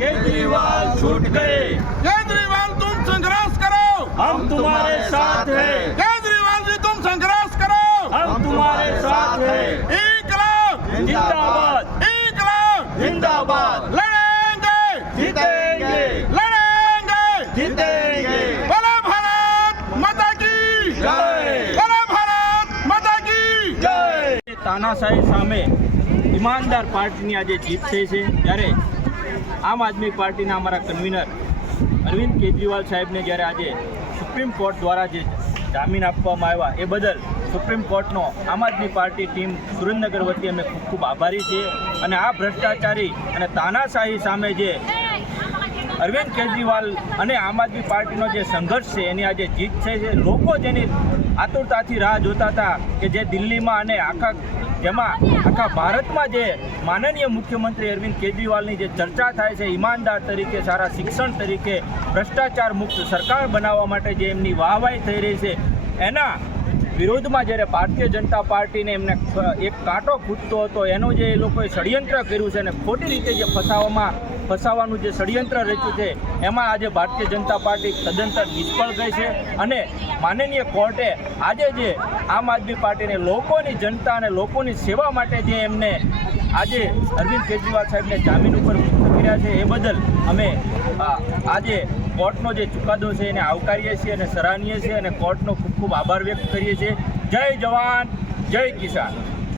केजरीवाल छूट गए केजरीवाल तुम संघर्ष करो हम तुम्हारे साथ हैं केजरीवाल जी तुम संघर्ष करो हम तुम्हारे साथ हैं इनकलाब जिंदाबाद इनकलाब जिंदाबाद लड़ेंगे जीतेंगे लड़ेंगे जीतेंगे बोलो भारत माता की जय બોલો ભારત માતા કી જય તાનાશાહી સામે ઈમાનદાર પાર્ટીની આજે જીત થઈ છે ત્યારે આમ આદમી પાર્ટીના અમારા કન્વીનર અરવિંદ કેજરીવાલ સાહેબને જ્યારે આજે સુપ્રીમ કોર્ટ દ્વારા જે જામીન આપવામાં આવ્યા, એ બદલ સુપ્રીમ કોર્ટનો આમ આદમી પાર્ટી ટીમ સુરેન્દ્રનગર વતી અમે ખૂબ ખૂબ આભારી છીએ. અને આ ભ્રષ્ટાચારી અને તાનાશાહી સામે જે અરવિંદ કેજરીવાલ અને આમ આદમી પાર્ટીનો જે સંઘર્ષ છે, એની આજે જીત છે લોકો જેની આતુરતાથી રાહ જોતા હતા કે જે દિલ્હીમાં અને આખા જેમાં આખા ભારતમાં જે માનનીય મુખ્યમંત્રી અરવિંદ કેજરીવાલની જે ચર્ચા થાય છે, ઈમાનદાર તરીકે, સારા શિક્ષણ તરીકે, ભ્રષ્ટાચાર મુક્ત સરકાર બનાવવા માટે જે એમની વાહવાહી થઈ રહી છે, એના વિરોધમાં જ્યારે ભારતીય જનતા પાર્ટીને એમને એક કાંટો ફૂટતો હતો, એનો જે એ લોકોએ ષડયંત્ર કર્યું છે અને ખોટી રીતે જે ફસાવામાં ફસાવાનું જે ષડયંત્ર રચ્યું છે, એમાં આજે ભારતીય જનતા પાર્ટી તદંતર નિષ્ફળ ગઈ છે અને માનનીય કોર્ટે આજે જે આમ આદમી પાર્ટીને લોકોની જનતા અને લોકોની સેવા માટે જે એમને આજે અરવિંદ કેજરીવાલ સાહેબને જામીન ઉપર મુક્ત કર્યા છે, એ બદલ અમે આજે કોર્ટનો જે ચુકાદો છે એને આવકારીએ છીએ અને સરાહનીય છીએ અને કોર્ટનો ખૂબ ખૂબ આભાર વ્યક્ત કરીએ છીએ. જય જવાન, જય કિસાન.